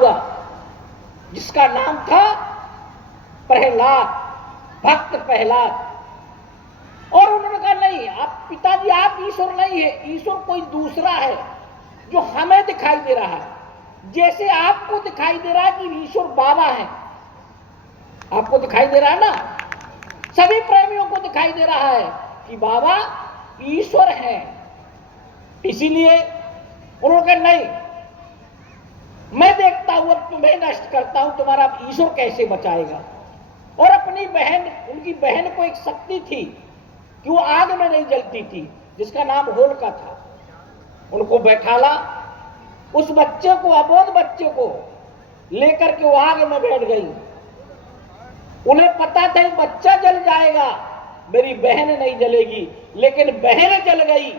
हुआ जिसका नाम था प्रहलाद, भक्त प्रहलाद। और उन्होंने कहा नहीं, आप पिताजी आप ईश्वर नहीं है, ईश्वर कोई दूसरा है जो हमें दिखाई दे रहा है। जैसे आपको दिखाई दे रहा है कि ईश्वर बाबा है, आपको दिखाई दे रहा है ना, सभी प्रेमियों को दिखाई दे रहा है कि बाबा ईश्वर है। इसीलिए उन्होंने कहा नहीं, मैं देखता हूं, तुम्हें नष्ट करता हूं, तुम्हारा ईश्वर कैसे बचाएगा। और अपनी बहन, उनकी बहन को एक शक्ति थी कि वो आग में नहीं जलती थी, जिसका नाम होलिका था। उनको बैठाला, उस बच्चे को, अबोध बच्चे को लेकर के वो आग में बैठ गई। उन्हें पता था बच्चा जल जाएगा, मेरी बहन नहीं जलेगी, लेकिन बहन जल गई,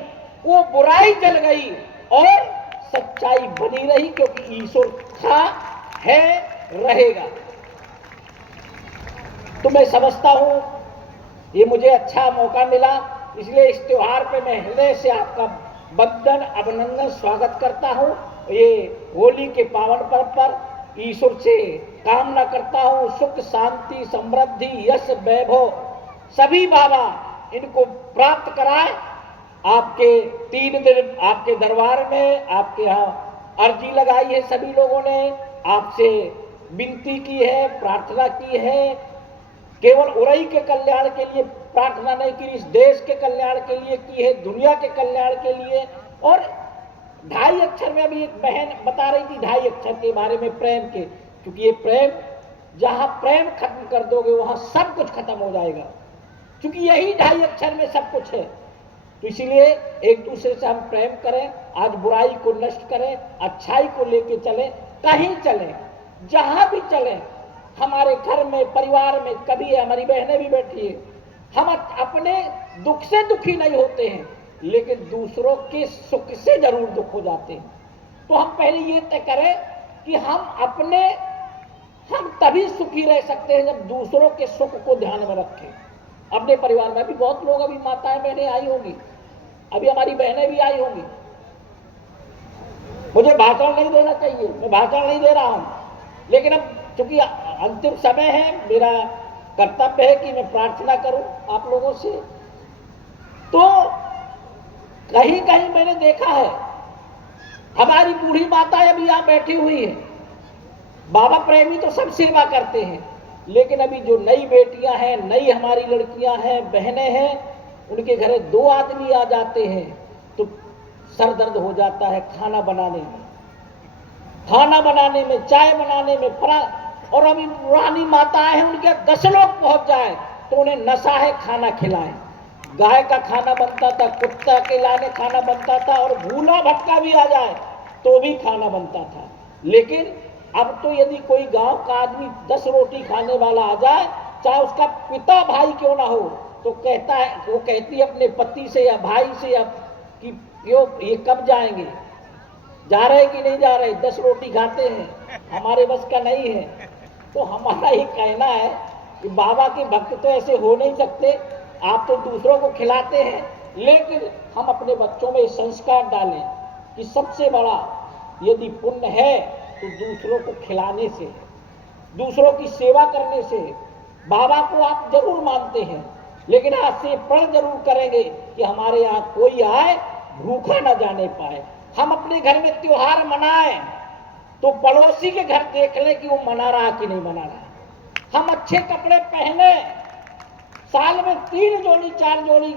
वो बुराई जल गई और सच्चाई बनी रही, क्योंकि ईश्वर था, है, रहेगा। तो मैं समझता हूं ये मुझे अच्छा मौका मिला, इसलिए इस त्योहार पे मैं हृदय से आपका वंदन, अभिनंदन, स्वागत करता हूं। ये होली के पावन पर्व पर ईश्वर से कामना करता हूं सुख, शांति, समृद्धि, यश, वैभव सभी बाबा इनको प्राप्त कराए। आपके 3 दिन आपके दरबार में, आपके यहाँ अर्जी लगाई है, सभी लोगों ने आपसे विनती की है, प्रार्थना की है। केवल उरई के कल्याण के लिए प्रार्थना नहीं की, इस देश के कल्याण के लिए की है, दुनिया के कल्याण के लिए। और 2.5 अक्षर में अभी एक बहन बता रही थी 2.5 अक्षर के बारे में, प्रेम के, क्योंकि ये प्रेम, जहां प्रेम खत्म कर दोगे वहां सब कुछ खत्म हो जाएगा, क्योंकि यही 2.5 अक्षर में सब कुछ है। तो इसीलिए एक दूसरे से हम प्रेम करें, आज बुराई को नष्ट करें, अच्छाई को लेके चलें, कहीं चलें, जहां भी चलें, हमारे घर में, परिवार में, कभी हमारी बहनें भी बैठी है, हम अपने दुख से दुखी नहीं होते हैं, लेकिन दूसरों के सुख से जरूर दुख हो जाते हैं। तो हम पहले ये तय करें कि हम तभी सुखी रह सकते हैं जब दूसरों के सुख को ध्यान में रखें। अपने परिवार में भी बहुत लोग, अभी माताएं बहनें आई होंगी, अभी हमारी बहनें भी आई होंगी। मुझे भाषण नहीं देना चाहिए, मैं भाषण नहीं दे रहा हूं, लेकिन अब चूंकि अंतिम समय है, मेरा कर्तव्य है कि मैं प्रार्थना करूं आप लोगों से। तो कहीं कहीं मैंने देखा है, हमारी बूढ़ी माता अभी यहां बैठी हुई है, बाबा प्रेमी तो सब सेवा करते हैं, लेकिन अभी जो नई बेटियां हैं, नई हमारी लड़कियां हैं, बहनें हैं, उनके घरे 2 आदमी आ जाते हैं तो सर दर्द हो जाता है खाना बनाने में, चाय बनाने में। और अभी पुरानी माताएं हैं, उनके 10 लोग पहुंच जाए तो उन्हें नशा है खाना खिलाएं। गाय का खाना बनता था, कुत्ता के लाने खाना बनता था, और भूला भटका भी आ जाए तो भी खाना बनता था। लेकिन अब तो यदि कोई गांव का आदमी 10 रोटी खाने वाला आ जाए, चाहे उसका पिता भाई क्यों ना हो, तो कहता है, वो कहती है अपने पति से या भाई से या कि क्यों ये कब जाएंगे, जा रहे कि नहीं जा रहे, 10 रोटी खाते हैं, हमारे बस का नहीं है। तो हमारा ये कहना है कि बाबा के भक्त तो ऐसे हो नहीं सकते, आप तो दूसरों को खिलाते हैं, लेकिन हम अपने बच्चों में संस्कार डालें कि सबसे बड़ा यदि पुण्य है तो दूसरों को खिलाने से, दूसरों की सेवा करने से। बाबा को आप जरूर मानते हैं, लेकिन आज से प्रण जरूर करेंगे कि हमारे यहाँ कोई आए भूखा न जाने पाए। हम अपने घर में त्योहार मनाएं तो पड़ोसी के घर देख लें कि वो मना रहा कि नहीं मना रहा। हम अच्छे कपड़े पहने, साल में 3 जोड़ी 4 जोड़ी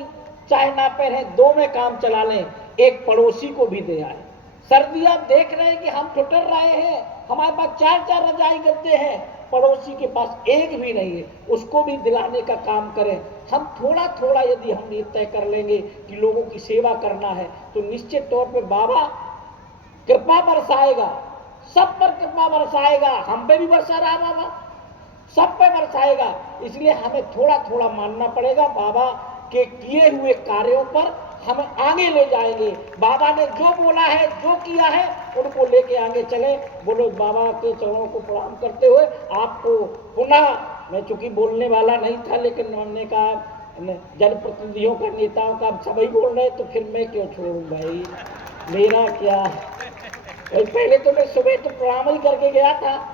चाहे ना पहने, 2 में काम चला लें, एक पड़ोसी को भी दे आए। सर्दी आप देख रहे हैं कि हम ठुठर रहे हैं, हमारे पास 4-4 रजाई गद्दे हैं, पड़ोसी के पास एक भी नहीं है, उसको भी दिलाने का काम करें। हम थोड़ा थोड़ा यदि हम ये तय कर लेंगे कि लोगों की सेवा करना है, तो निश्चित तौर पर बाबा कृपा बरसाएगा, सब पर कृपा बरसाएगा। हम पे भी बरसा रहा बाबा, सब पे बरसाएगा। इसलिए हमें थोड़ा थोड़ा मानना पड़ेगा, बाबा के किए हुए कार्यों पर हमें आगे ले जाएंगे। बाबा ने जो बोला है, जो किया है, उनको लेके आगे चले। बोलो बाबा के चरणों को प्रणाम करते हुए आपको पुनः, मैं चूंकि बोलने वाला नहीं था, लेकिन हमने कहा जनप्रतिनिधियों का, नेताओं का सभी बोल रहे, तो फिर मैं क्यों छोड़ूं भाई, मेरा क्या। पहले तो मैं सुबह तो प्रणाम ही करके गया था।